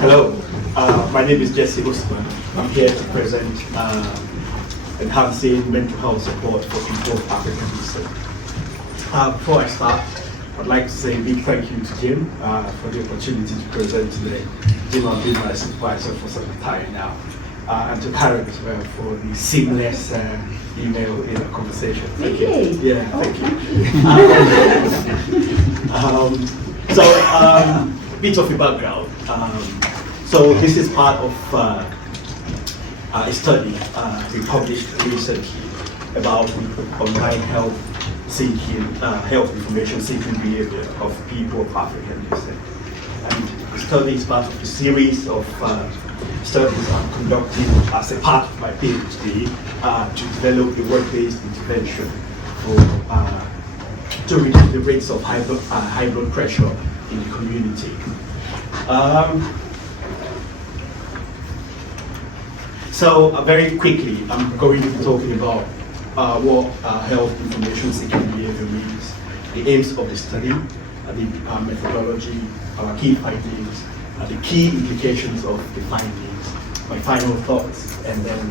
Hello, my name is Ussman. I'm here to present enhancing mental health support for people of African descent. Before I start, I'd like to say a big thank you to Jim for the opportunity to present today. Jim has been my supervisor for some time now, and to Karen as well for the seamless email conversation. Thank you. Yeah, thank you. So, bit of a background. So this is part of a study we published recently about online health information seeking behavior of people of African descent. And the study is part of a series of studies I'm conducting as a part of my PhD to develop a work-based intervention to reduce the rates of high blood pressure in the community. So very quickly, I'm going to be talking about what health information seeking behavior means, the aims of the study, the methodology, our key findings, the key implications of the findings, my final thoughts, and then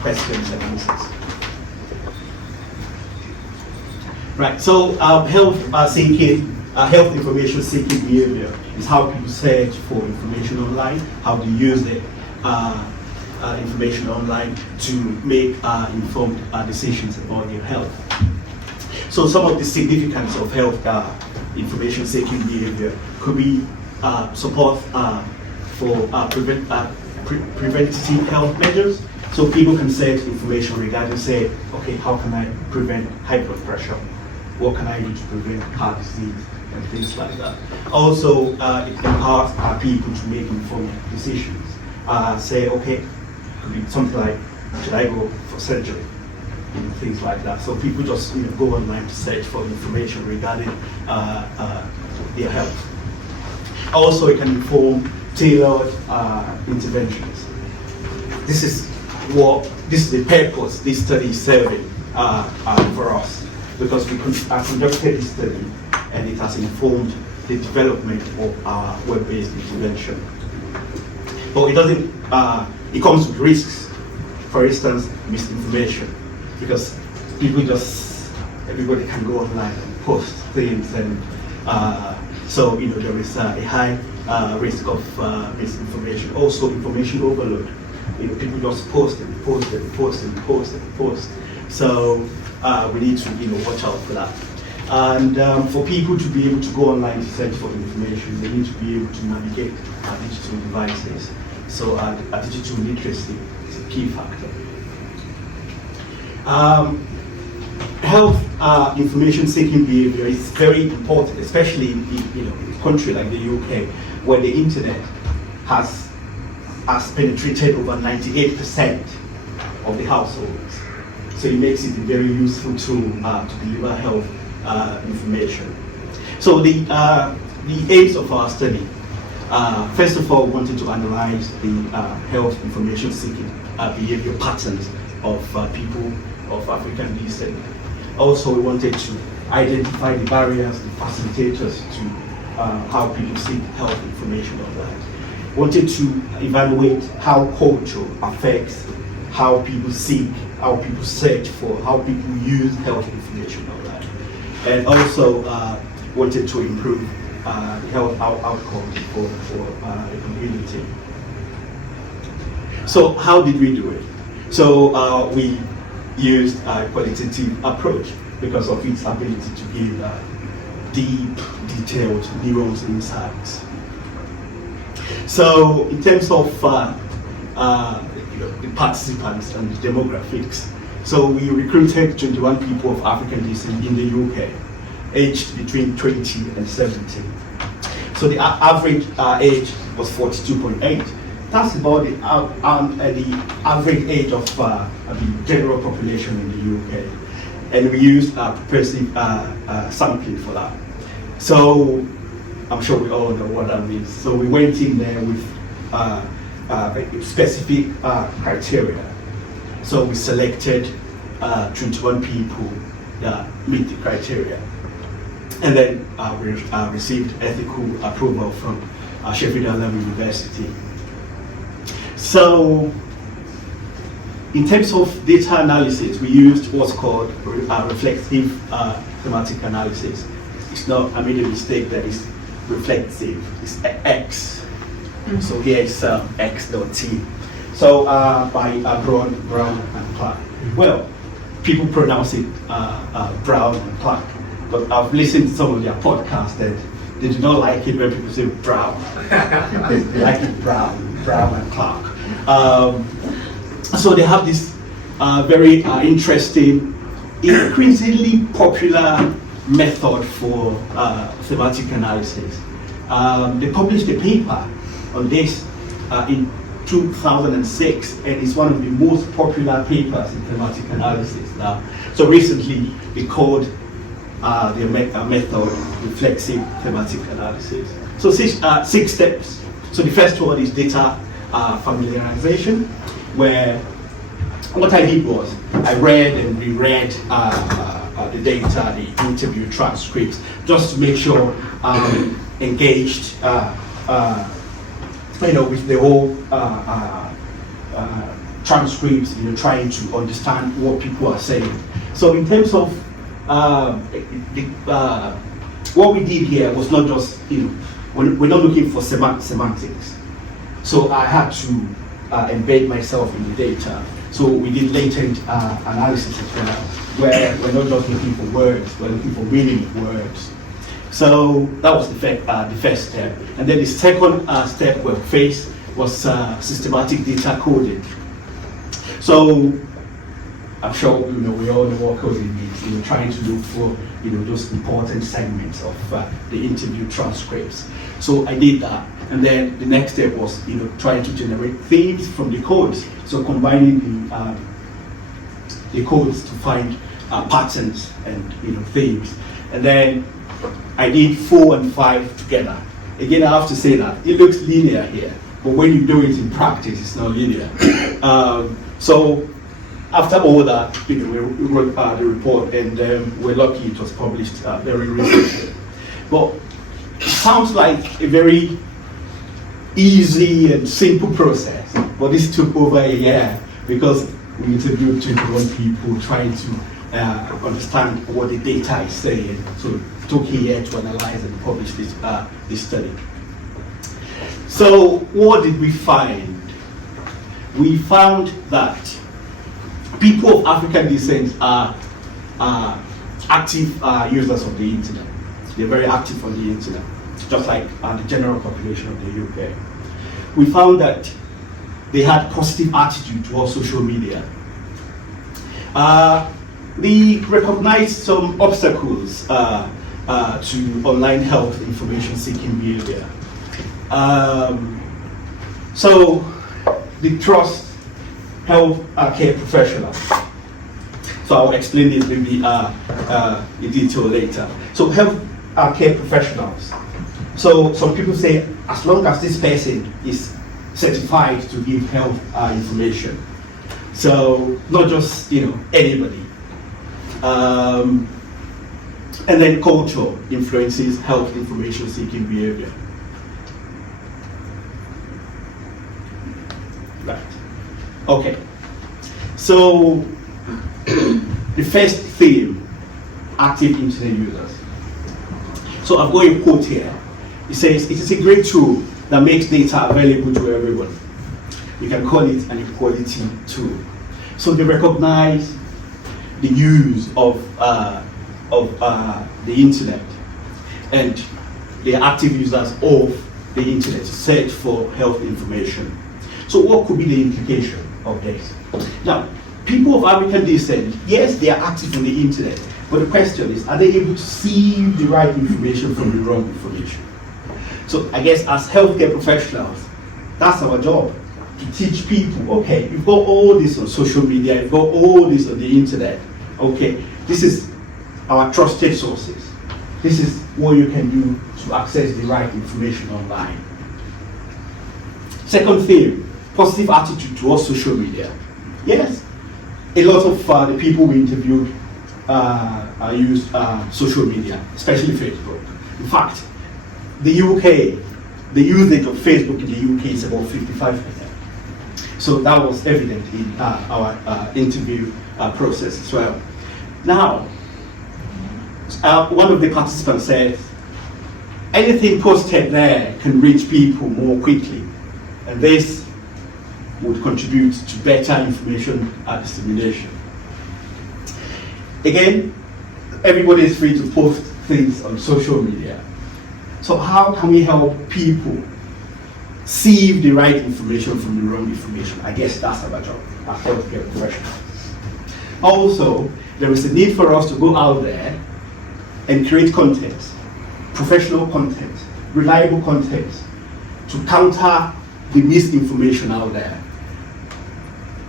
questions and answers. Right, so health information seeking behavior is how people search for information online, how they use the information online to make informed decisions about their health. So some of the significance of health information seeking behavior could be support for preventative health measures. So people can search information regarding, say, okay, how can I prevent high blood pressure? What can I do to prevent heart disease and things like that? Also, it empowers people to make informed decisions. Say, okay, could be something like, should I go for surgery? Things like that. So people just go online to search for information regarding their health. Also, it can inform tailored interventions. This is the purpose this study is serving for us, because we conducted this study and it has informed the development of our web-based intervention. But it doesn't. It comes with risks. For instance, misinformation, because everybody can go online and post things, and so there is a high risk of misinformation. Also, information overload. People just post. So we need to watch out for that. And for people to be able to go online to search for information, they need to be able to navigate digital devices. So digital literacy is a key factor. Health information seeking behavior is very important, especially in a country like the UK, where the internet has penetrated over 98% of the households. So it makes it a very useful tool to deliver health information. So the aims of our study. First of all, we wanted to analyze the health information seeking behavior patterns of people of African descent. Also, we wanted to identify the barriers, the facilitators to how people seek health information online. We wanted to evaluate how culture affects how people seek, how people search for, how people use health information online. And also wanted to improve health outcomes for the community. So how did we do it? So we used a qualitative approach because of its ability to give deep, detailed nuanced insights. So in terms of the participants and the demographics, so we recruited 21 people of African descent in the UK, aged between 20 and 70. So the average age was 42.8. That's about the average age of the general population in the UK. And we used progressive sampling for that. So I'm sure we all know what that means. So we went in there with specific criteria. So we selected 21 people that meet the criteria. And then we received ethical approval from Sheffield Hallam University. So, in terms of data analysis, we used what's called reflective thematic analysis. It's not, I made a mistake, that is reflective, it's X. So here is X.T. So by Brown and Clark. Well, people pronounce it Brown and Clark, but I've listened to some of their podcasts that they do not like it when people say Brown. They like it Brown and Clark. So they have this very interesting, increasingly popular method for thematic analysis. They published a paper on this in 2006, and it's one of the most popular papers in thematic analysis now. So recently they called their method reflexive thematic analysis. So six steps. So the first one is data familiarization, where what I did was I read and reread the data, the interview transcripts, just to make sure I'm engaged with the whole transcripts, trying to understand what people are saying. So in terms of what we did here was not just, we're not looking for semantics. So I had to embed myself in the data. So we did latent analysis as well, where we're not just looking for words, we're looking for meaning of words. So that was the first step. And then the second step we faced was systematic data coding. So I'm sure we all know what coding means. Trying to look for those important segments of the interview transcripts. So I did that, and then the next step was trying to generate themes from the codes. So combining the codes to find patterns and themes, and then I did 4 and 5 together. Again, I have to say that it looks linear here, but when you do it in practice, it's not linear. So after all that, we wrote the report, and we're lucky it was published very recently. But it sounds like a very easy and simple process, but this took over a year because we interviewed 21 people trying to understand what the data is saying. So it took a year to analyze and publish this study. So what did we find? We found that people of African descent are active users of the internet. They're very active on the internet, just like the general population of the UK. We found that they had positive attitude towards social media. We recognized some obstacles to online health information seeking behavior. So they trust health care professionals. So I'll explain this maybe in detail later. So health care professionals. So some people say, as long as this person is certified to give health information. So not just anybody. And then culture influences health information seeking behavior. Right. Okay. So the first theme, active internet users. So I've got a quote here. It says, "It is a great tool that makes data available to everyone. You can call it an equality tool." So they recognize the use of the internet, and they are active users of the internet to search for health information. So what could be the implication of this? Now, people of African descent, yes, they are active on the internet, but the question is, are they able to see the right information from the wrong information? So I guess as healthcare professionals, that's our job, to teach people, okay, you've got all this on social media, you've got all this on the internet, okay, this is our trusted sources. This is what you can do to access the right information online. Second theme, positive attitude towards social media. Yes, a lot of the people we interviewed use social media, especially Facebook. In fact, the UK the usage of Facebook in the UK is about 55%. So that was evident in our interview process as well. Now, one of the participants said, anything posted there can reach people more quickly, and this would contribute to better information dissemination. Again, everybody is free to post things on social media. So how can we help people sieve the right information from the wrong information? I guess that's our job as healthcare professionals. Also, there is a need for us to go out there and create content, professional content, reliable content, to counter the misinformation out there.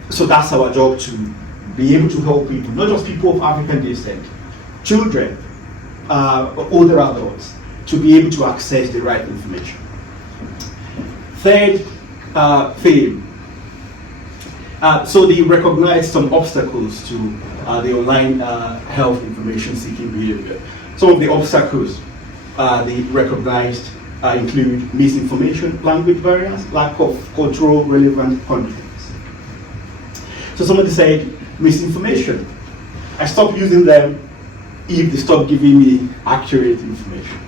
So that's our job, to be able to help people, not just people of African descent, children, older adults, to be able to access the right information. Third theme. So they recognized some obstacles to the online health information seeking behavior. Some of the obstacles they recognized include misinformation, language barriers, lack of cultural relevant content. So somebody said, misinformation. I stopped using them if they stop giving me accurate information.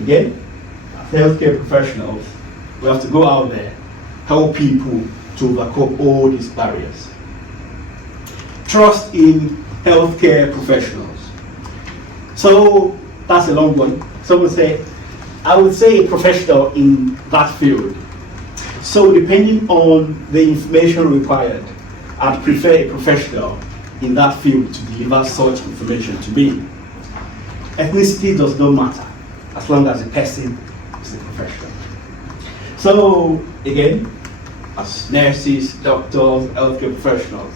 Again, as healthcare professionals, we have to go out there, help people to overcome all these barriers. Trust in healthcare professionals. So that's a long one. Someone said, I would say a professional in that field. So depending on the information required, I'd prefer a professional in that field to deliver such information to me. Ethnicity does not matter as long as the person is a professional. So again, as nurses, doctors, healthcare professionals,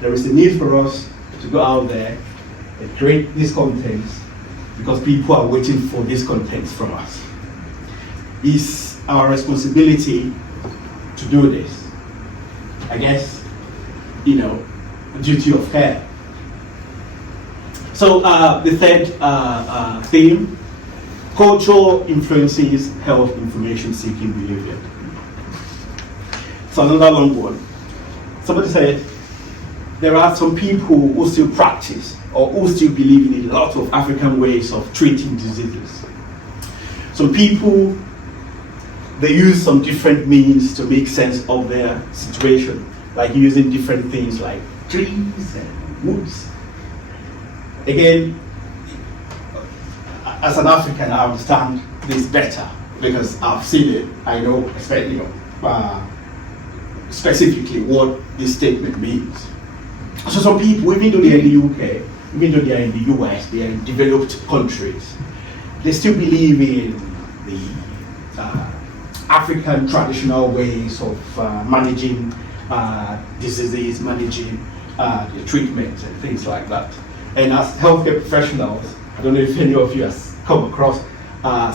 there is a need for us to go out there and create these contents because people are waiting for these contents from us. It's our responsibility to do this. I guess, duty of care. So the third theme, culture influences health information seeking behavior. So another long one. Somebody said, there are some people who still practice or who still believe in a lot of African ways of treating diseases. Some people, they use some different means to make sense of their situation, like using different things like trees and woods. Again, as an African, I understand this better because I've seen it. I know, specifically what this statement means. So some people, even though they're in the UK, even though they're in the US, they are in developed countries, they still believe in the African traditional ways of managing diseases, managing the treatment and things like that. And as healthcare professionals, I don't know if any of you has come across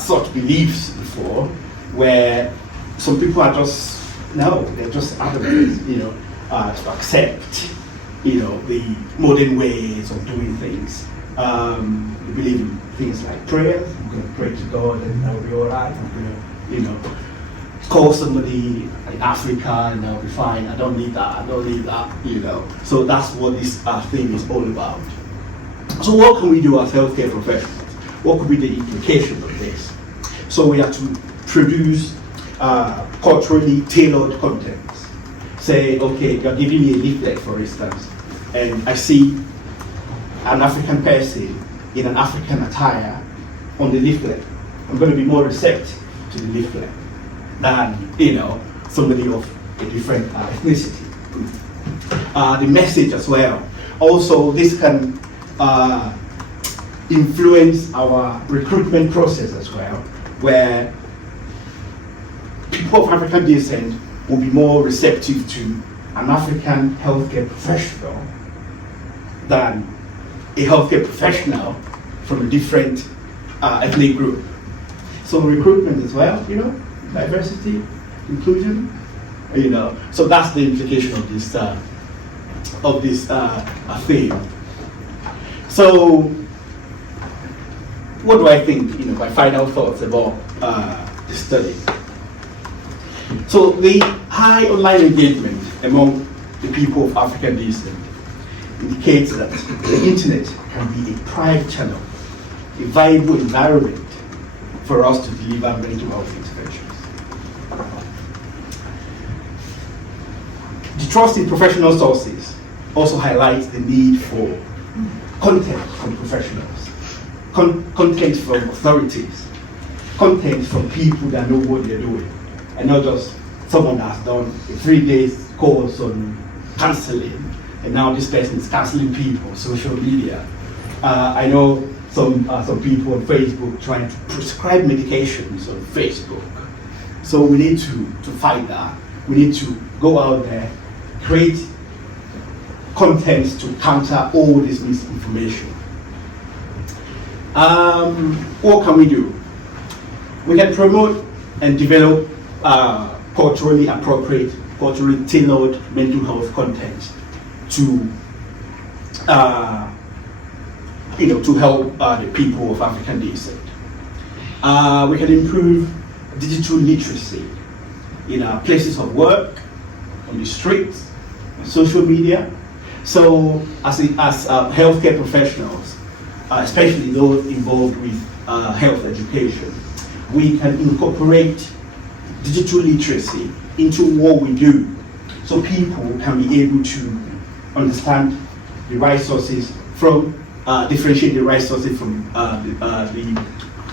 such beliefs before, where some people are just, they're just adamant, to accept, the modern ways of doing things. They believe in things like prayers. I'm going to pray to God and I'll be all right. I'm going to, call somebody in Africa and I'll be fine. I don't need that. So that's what this thing is all about. So what can we do as healthcare professionals? What could be the implications of this? So we have to produce culturally tailored content. Say, okay, you're giving me a leaflet, for instance, and I see an African person in an African attire on the leaflet. I'm going to be more receptive to the leaflet than, somebody of a different ethnicity. The message as well. Also, this can influence our recruitment process as well, where people of African descent will be more receptive to an African healthcare professional than a healthcare professional from a different ethnic group. So recruitment as well, diversity, inclusion, So that's the implication of this theme. So what do I think? My final thoughts about the study. So the high online engagement among the people of African descent indicates that the internet can be a prime channel, a viable environment for us to deliver mental health interventions. The trust in professional sources also highlights the need for content from professionals, content from authorities, content from people that know what they're doing, and not just someone that's done a 3-day course on counseling, and now this person is counseling people on social media. I know some people on Facebook trying to prescribe medications on Facebook. So we need to fight that. We need to go out there, create content to counter all this misinformation. What can we do? We can promote and develop culturally appropriate, culturally tailored mental health content to to help the people of African descent. We can improve digital literacy in our places of work, on the streets, on social media. So as healthcare professionals, especially those involved with health education, we can incorporate digital literacy into what we do, so people can be able to understand the right sources from, differentiate the right sources from the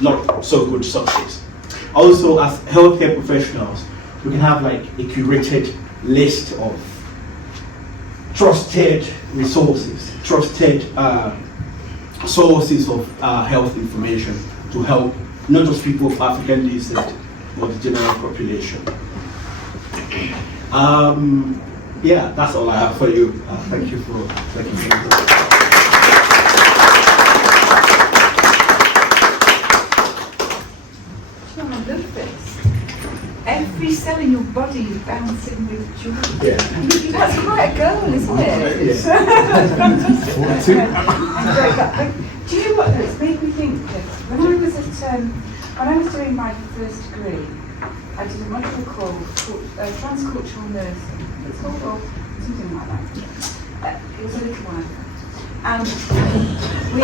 not so good sources. Also, as healthcare professionals, we can have like a curated list of trusted resources, trusted sources of health information to help not just people of African descent, but the general population. Yeah, that's all I have for you. Thank you for I love this. Every cell in your body is bouncing with joy. Yeah. That's quite a goal, isn't it? Yeah. Fantastic. Do you know what? It's made me think that when I was doing my first degree, I did a module called transcultural nursing. It's called, or something like that. It was a little while ago. And we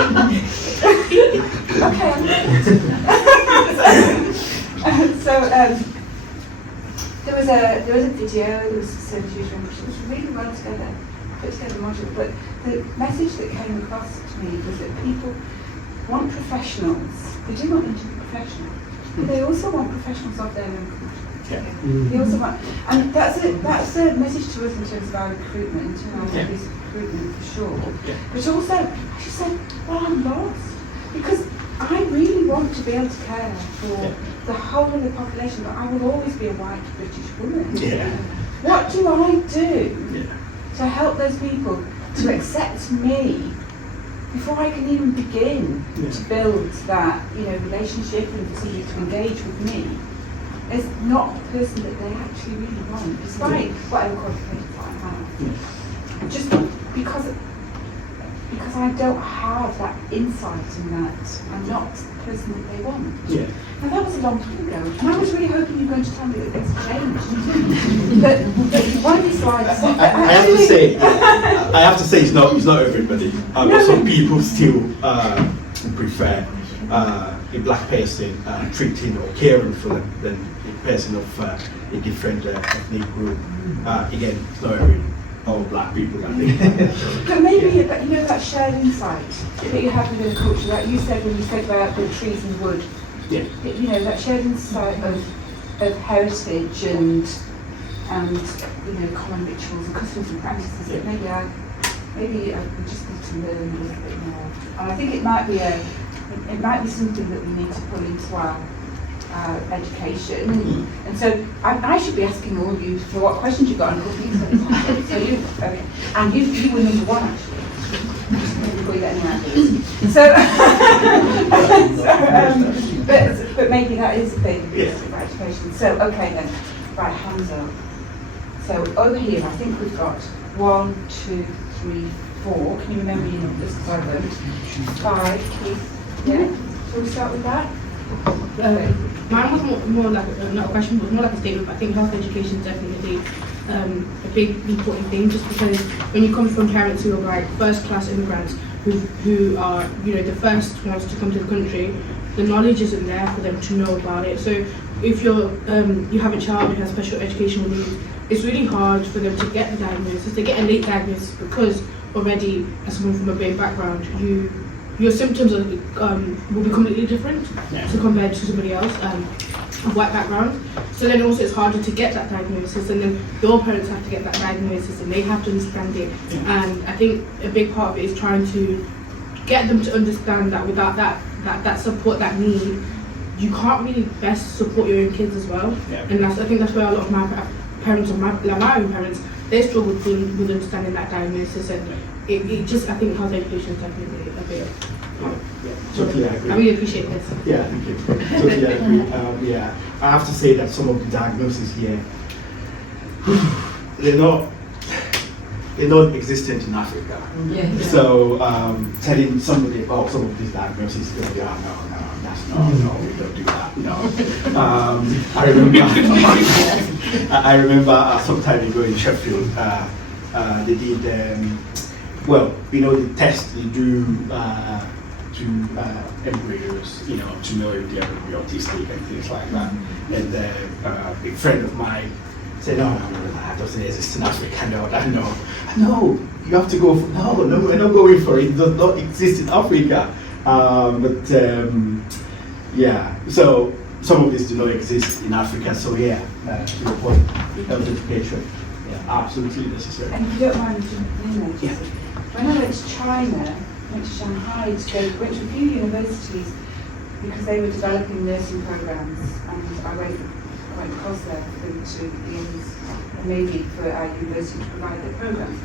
there was a video, there was a search user, which was really well together, put together module. But the message that came across to me was that people want professionals. They do want them to be professional, but they also want professionals of their own country. Yeah. They also want, and that's a message to us in terms of our recruitment, our recruitment for sure. Yeah. But also, I just said, well, I'm lost, because I really want to be able to care for the whole of the population, but I will always be a white British woman. Yeah. What do I do to help those people to accept me before I can even begin to build that, relationship and for somebody to engage with me as not the person that they actually really want, despite whatever qualifications I have. Just because I don't have that insight in that I'm not the person that they want. Yeah. Now that was a long time ago, and I was really hoping you were going to tell me that things have changed. But one of these slides, I have to say it's not everybody. Some people still prefer a black person treating or caring for them than a person of a different ethnic group. Again, it's not all black people, I think. But maybe that shared insight that you have within a culture, like you said when you spoke about the trees and wood. Yeah. That shared insight of heritage and common rituals and customs and practices that maybe I just need to learn a little bit more. And I think it might be something that we need to put into our education. And so I should be asking all of you for what questions you've got on cooking. So and you were number one actually. Before you get any ideas. But maybe that is a thing for education. So okay then, right, hands up. So over here, I think we've got 1, 2, 3, 4. Can you remember your numbers? Because I don't. 5, Keith. Yeah. Shall we start with that? Mine was more like not a question, but more like a statement. But I think health education is definitely a big important thing, just because when you come from parents who are like first class immigrants who are, you know, the first ones to come to the country, the knowledge isn't there for them to know about it. So if you're you have a child who has special educational needs, it's really hard for them to get the diagnosis. They get a late diagnosis because already, as someone from a BAME background, your symptoms are, will be completely different to compared to somebody else of white background. So then also it's harder to get that diagnosis, and then your parents have to get that diagnosis and they have to understand it. And I think a big part of it is trying to get them to understand that without that support, that need, you can't really best support your own kids as well. And I think that's where a lot of my parents, or my own parents, they struggle with understanding that diagnosis, and it just, I think health education is definitely a bit. Totally agree. I really appreciate this. Yeah, thank you. Totally agree. I have to say that some of the diagnoses here, they're not existent in Africa. So telling somebody about some of these diagnoses is going to be, no, we don't do that. No. I remember some time ago in Sheffield, they did, the test they do to embryos, to know if they're going to be autistic and things like that. And a friend of mine said, no, that doesn't exist in Africa. No, you have to go for, no, we're not going for it. It does not exist in Africa. So some of these do not exist in Africa. So to your point, health education, absolutely necessary. And if you don't mind jumping in there, when I went to China, I went to Shanghai, went to a few universities because they were developing nursing programs, and I went quite across there for them to be maybe for our university to provide their programs.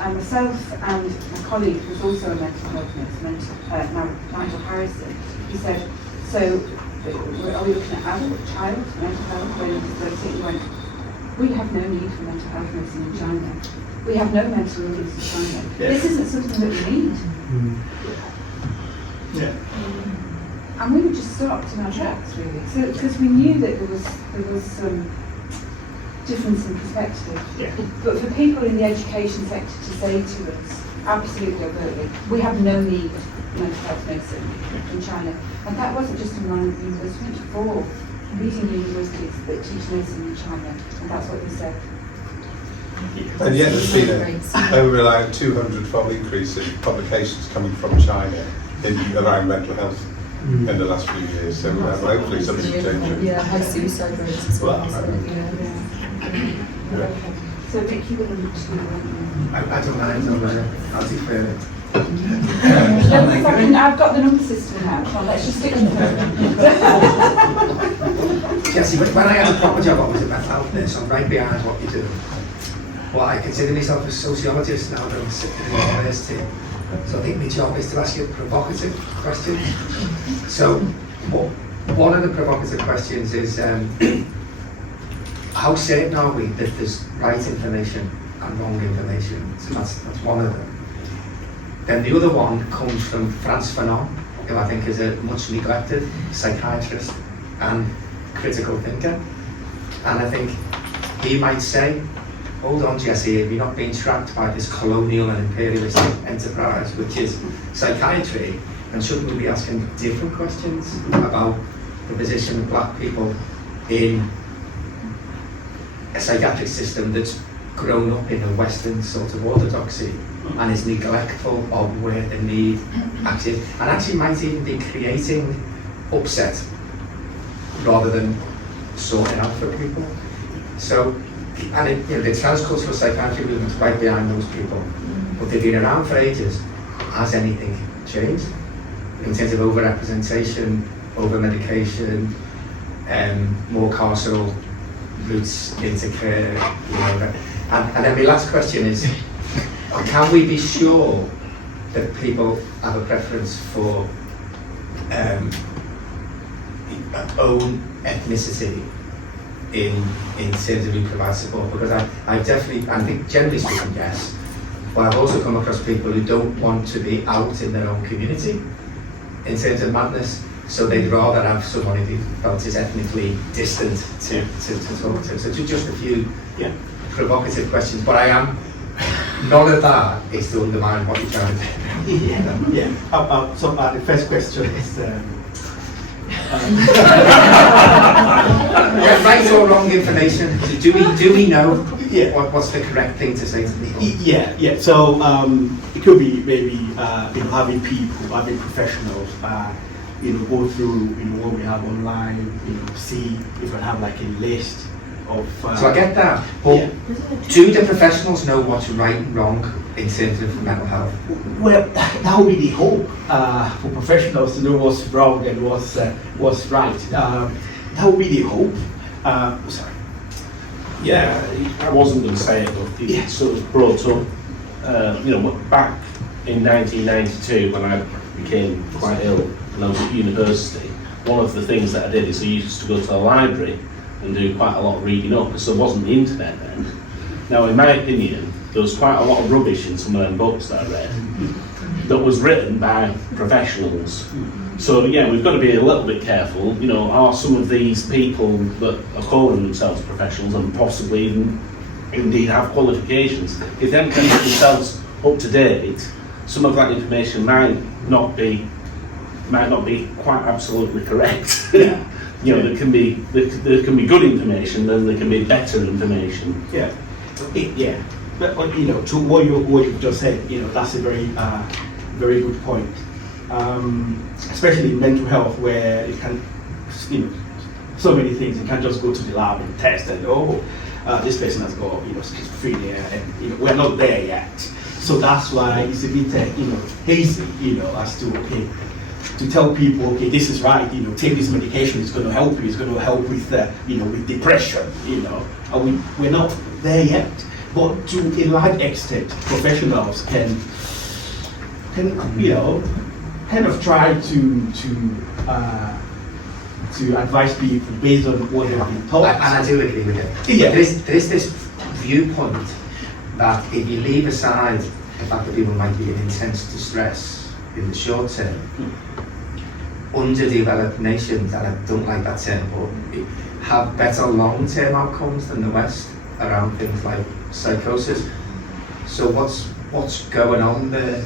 And myself and my colleague, who was also a mental health nurse, Nigel Harrison, he said, so are we looking at adult, child, mental health? When he went, we have no need for mental health nursing in China. We have no mental illness in China. This isn't something that we need. And we were just stopped in our tracks, really. So because we knew that there was some difference in perspective. But for people in the education sector to say to us, absolutely overtly, we have no need of mental health nursing in China. And that wasn't just in one university, it was 4 leading universities that teach nursing in China, and that's what they said. And yet there's been an over 200-fold increase in publications coming from China around mental health in the last few years. So hopefully something will change. High suicide rates as well. So Vic, you were going to I don't mind, I'll defer it. I've got the number system now, so let's just stick with it. Jesse, when I had a proper job, I was a mental health nurse, so I'm right behind what you do. Well, I consider myself a sociologist now that I'm sitting in university. So I think my job is to ask you provocative questions. So one of the provocative questions is, how certain are we that there's right information and wrong information? So that's one of them. Then the other one comes from Frantz Fanon, who I think is a much neglected psychiatrist and critical thinker. And I think he might say, hold on, Jesse, you're not being trapped by this colonial and imperialist enterprise, which is psychiatry, and shouldn't we be asking different questions about the position of black people in a psychiatric system that's grown up in a Western sort of orthodoxy and is neglectful of where the need actually, and actually might even be creating upset rather than sorting out for people. So, and the transcultural psychiatry movement's right behind those people, but they've been around for ages. Has anything changed in terms of over-representation, over-medication, more carceral routes into care? And then my last question is, can we be sure that people have a preference for own ethnicity in terms of who provides support? Because I think generally speaking, yes, but I've also come across people who don't want to be out in their own community in terms of madness. So they'd rather have somebody who felt is ethnically distant to talk to. So just a few provocative questions, but I am, none of that is to undermine what you're trying to do. So the first question is, right or wrong information? Do we know what's the correct thing to say to people? So it could be maybe having professionals, go through what we have online, see if we can have like a list of. So I get that, but do the professionals know what's right and wrong in terms of mental health? Well, that would be the hope for professionals to know what's wrong and what's right. That would be the hope. Sorry. Yeah, I wasn't going to say it, but it sort of brought up, back in 1992 when I became quite ill and I was at university. One of the things that I did is I used to go to the library and do quite a lot of reading up, because there wasn't the internet then. Now, in my opinion, there was quite a lot of rubbish in some of them books that I read that was written by professionals. So yeah, we've got to be a little bit careful. Are some of these people that are calling themselves professionals and possibly even indeed have qualifications, if they haven't kept themselves up to date, some of that information might not be quite absolutely correct. There can be good information, then there can be better information. But to what you've just said, that's a very very good point. Especially in mental health, where it can, so many things. You can't just go to the lab and test and this person has got schizophrenia, and we're not there yet. So that's why it's a bit hazy, as to to tell people, okay, this is right, take this medication, it's going to help you, it's going to help with with depression, and we're not there yet. But to a large extent, professionals can kind of try to advise people based on what they've been taught. And I do agree with you. There is this viewpoint that if you leave aside the fact that people might be in intense distress in the short term, underdeveloped nations, and I don't like that term, but have better long-term outcomes than the West around things like psychosis. So what's going on there?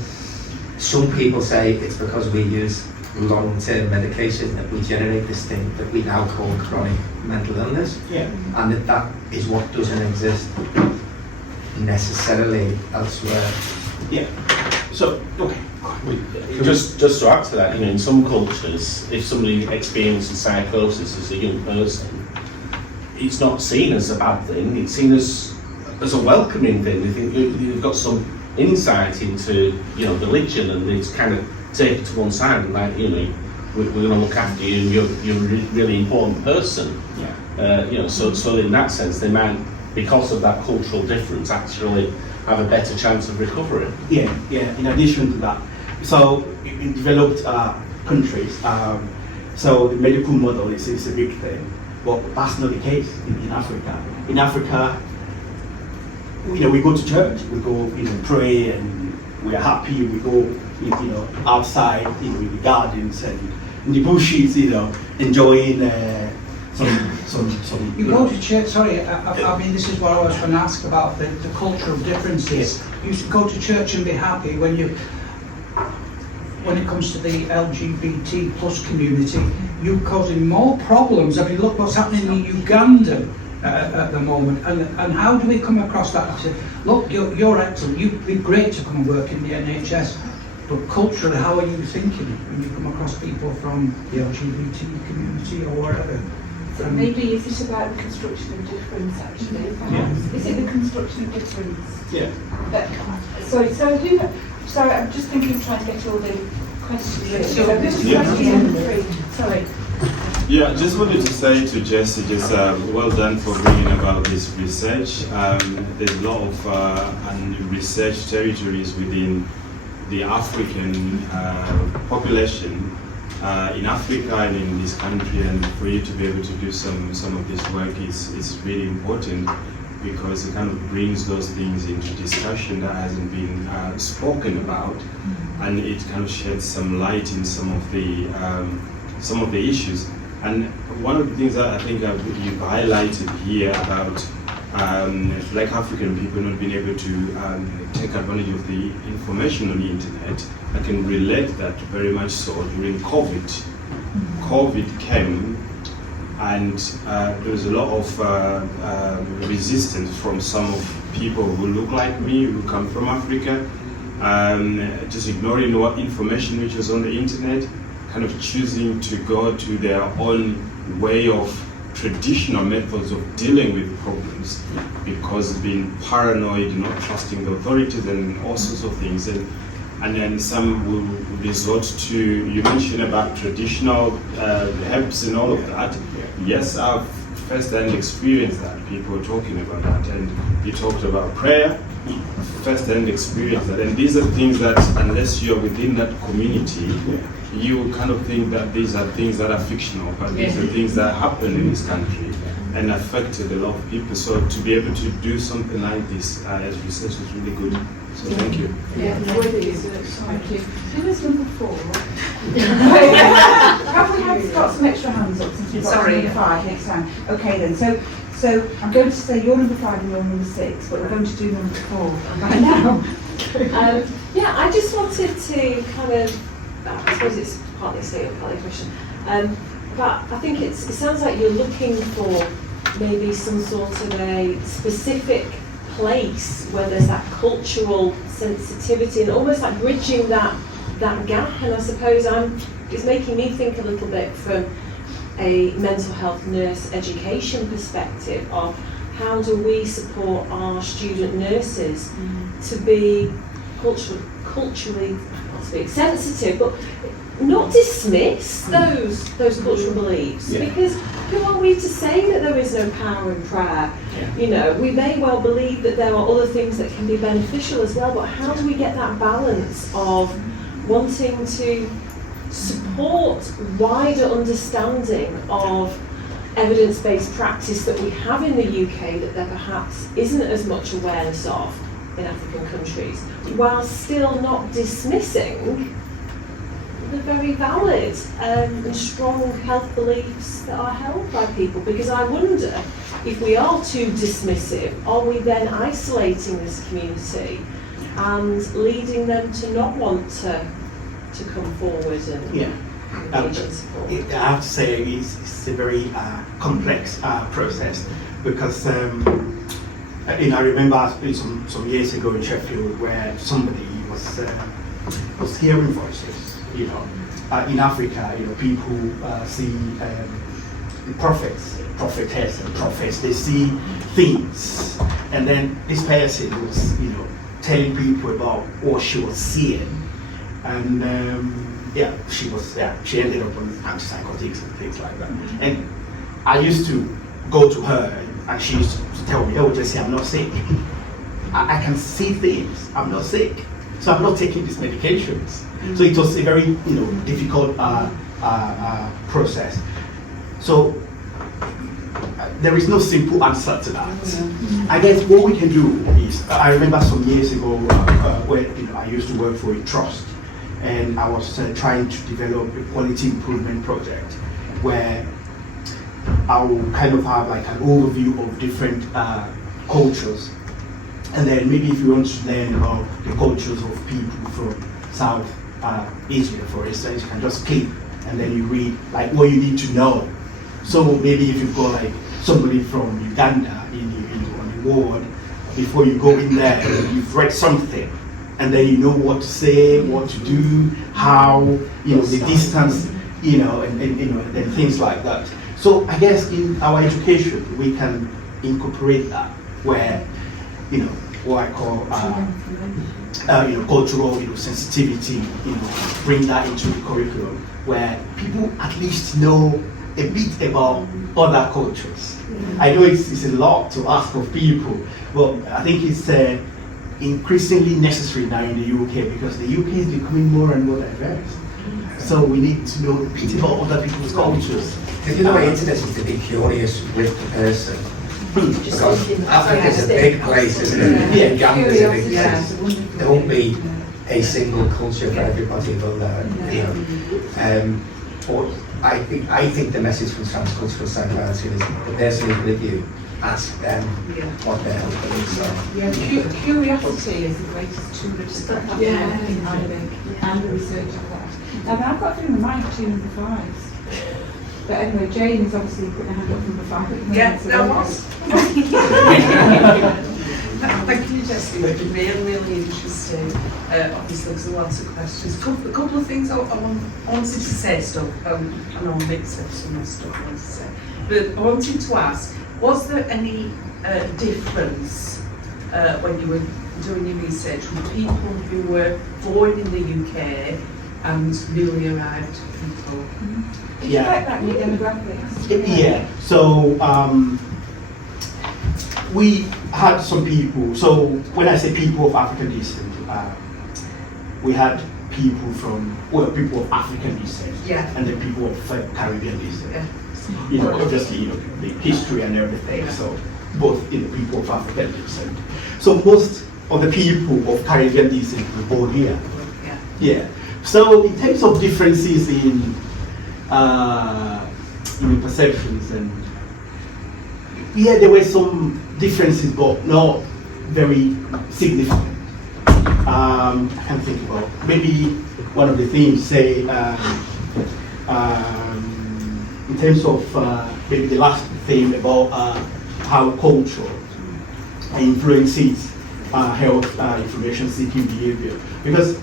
Some people say it's because we use long-term medication that we generate this thing that we now call chronic mental illness, and that is what doesn't exist necessarily elsewhere. So okay. Just to add to that, in some cultures, if somebody experiences psychosis as a young person, it's not seen as a bad thing. It's seen as a welcoming thing. They think you've got some insight into religion, and it's kind of take it to one side and we're going to look after you, and you're a really important person. So in that sense, they might, because of that cultural difference, actually have a better chance of recovery. In addition to that, so in developed countries, so the medical model is a big thing, but that's not the case in Africa. In Africa, we go to church, we go pray, and we are happy. We go outside in the gardens and in the bushes, enjoying some. You go to church. Sorry, I mean, this is what I was going to ask about the cultural differences. You should go to church and be happy when it comes to the LGBT plus community. You're causing more problems. I mean, look what's happening in Uganda at the moment, and how do we come across that? I said, look, you're excellent. You'd be great to come and work in the NHS. But culturally, how are you thinking when you come across people from the LGBT community or whatever? So maybe is it about the construction of difference, actually? Is it the construction of difference? Sorry, I'm just thinking of trying to get all the questions in. So this is question number 3. Sorry. Yeah, just wanted to say to Jesse, well done for bringing about this research. There's a lot of research territories within the African population in Africa and in this country, and for you to be able to do some of this work is really important, because it kind of brings those things into discussion that hasn't been spoken about, and it kind of sheds some light in some of the some of the issues. And one of the things that I think you've highlighted here about like African people not being able to take advantage of the information on the internet, I can relate that very much so during COVID. COVID came and there was a lot of resistance from some of people who look like me, who come from Africa, just ignoring what information which was on the internet, kind of choosing to go to their own way of traditional methods of dealing with problems because being paranoid, not trusting the authorities and all sorts of things. And then some will resort to, you mentioned about traditional herbs and all of that. Yes, I've first-hand experienced that, people were talking about that, and you talked about prayer, first-hand experience that, and these are things that unless you're within that community, you kind of think that these are things that are fictional, but these are things that happen in this country and affected a lot of people. So to be able to do something like this as research is really good. So thank you. Yeah, thank you. Who is number 4? Have we got some extra hands up since we've got number 5 next time? Okay then, so I'm going to say you're number 5 and you're number 6, but we're going to do number 4 right now. Yeah, I just wanted to kind of, I suppose it's partly a statement, partly a question, but I think it sounds like you're looking for maybe some sort of a specific place where there's that cultural sensitivity and almost like bridging that gap. And I suppose it's making me think a little bit from a mental health nurse education perspective of how do we support our student nurses to be culturally, I can't speak, sensitive, but not dismiss those cultural beliefs, because who are we to say that there is no power in prayer? You know, we may well believe that there are other things that can be beneficial as well, but how do we get that balance of wanting to support wider understanding of evidence-based practice that we have in the UK that there perhaps isn't as much awareness of in African countries, while still not dismissing the very valid and strong health beliefs that are held by people? Because I wonder if we are too dismissive, are we then isolating this community and leading them to not want to come forward and engage in support? I have to say it's a very complex process, because I remember some years ago in Sheffield where somebody was hearing voices. You know, in Africa, people see prophets, prophetess, and prophets. They see things, and then this person was, telling people about what she was seeing, and she ended up on antipsychotics and things like that. And I used to go to her, and she used to tell me, "Oh, Jesse, I'm not sick. I can see things. I'm not sick, so I'm not taking these medications." So it was a very, difficult process. So there is no simple answer to that. I guess what we can do is, I remember some years ago where I used to work for a trust, and I was trying to develop a quality improvement project where I will kind of have like an overview of different cultures, and then maybe if you want to learn about the cultures of people from South Israel, for instance, you can just click and then you read like what you need to know. So maybe if you've got like somebody from Uganda on the ward, before you go in there, you've read something, and then you know what to say, what to do, how, the distance, and things like that. So I guess in our education we can incorporate that, where what I call cultural sensitivity, bring that into the curriculum, where people at least know a bit about other cultures. I know it's a lot to ask of people, but I think it's increasingly necessary now in the UK, because the UK is becoming more and more diverse. So we need to know a bit about other people's cultures. If you're interested to be curious with the person, because Africa's a big place, isn't it? Uganda's a big place. There won't be a single culture for everybody, but but I think the message from transcultural psychology is the person who's with you, ask them what their health beliefs are. Yeah, curiosity is the greatest tool of discovery. I think, and the research of that. Now, I've got a feeling we might have 2 number 5s. But anyway, Jane is obviously putting her hand up number 5 at the moment. Yeah, so that don't was. Thank you, Jessie. It's been really interesting. Obviously, there's lots of questions. A couple of things I wanted to say stuff. I know I'm mixed up some of the stuff I wanted to say. But I wanted to ask, was there any difference when you were doing your research with people who were born in the UK and newly arrived people? Did you like that in your demographics? Yeah. So we had some people. So when I say people of African descent, we had people people of African descent, and then people of Caribbean descent. Yeah. You know, obviously, the history and everything. Yeah. So both people of African descent. So most of the people of Caribbean descent were born here. Yeah. Yeah. So in terms of differences in perceptions, and there were some differences, but not very significant. I can think about maybe one of the things, say, in terms of maybe the last thing about how culture influences health information seeking behavior, because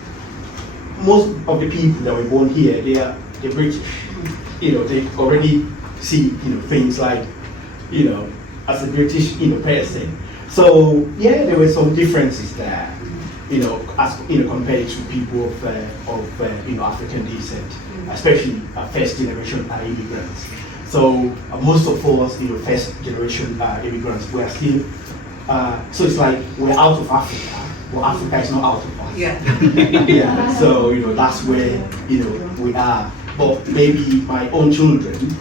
most of the people that were born here, they're British. They already see things like as a British person. So there were some differences there. As compared to people of African descent, especially first generation immigrants. So most of us, first generation immigrants, were still. So it's like we're out of Africa, but Africa is not out of us. Yeah. So that's where we are. But maybe my own children,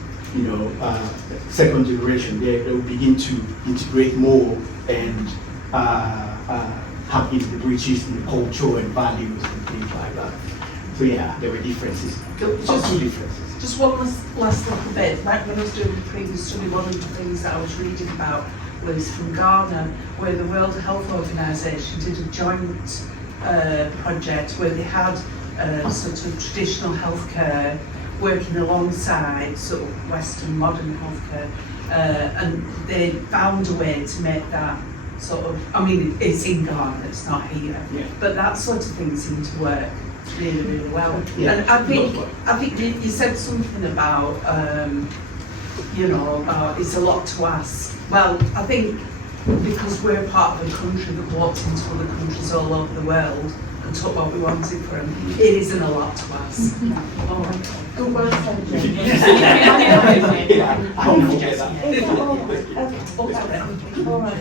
second generation, they will begin to integrate more and have the British culture and values and things like that. So there were differences. Two differences. Just one last little bit. Like when I was doing the previous study, one of the things that I was reading about was from Ghana, where the World Health Organisation did a joint project where they had sort of traditional healthcare working alongside sort of Western modern healthcare, and they found a way to make that sort of, it's in Ghana, it's not here, but that sort of thing seemed to work really, really well. And I think you said something about, about it's a lot to ask. Well, I think because we're part of a country that walked into other countries all over the world and took what we wanted from them, it isn't a lot to ask. Good work, Sandra. I don't forget that. All right.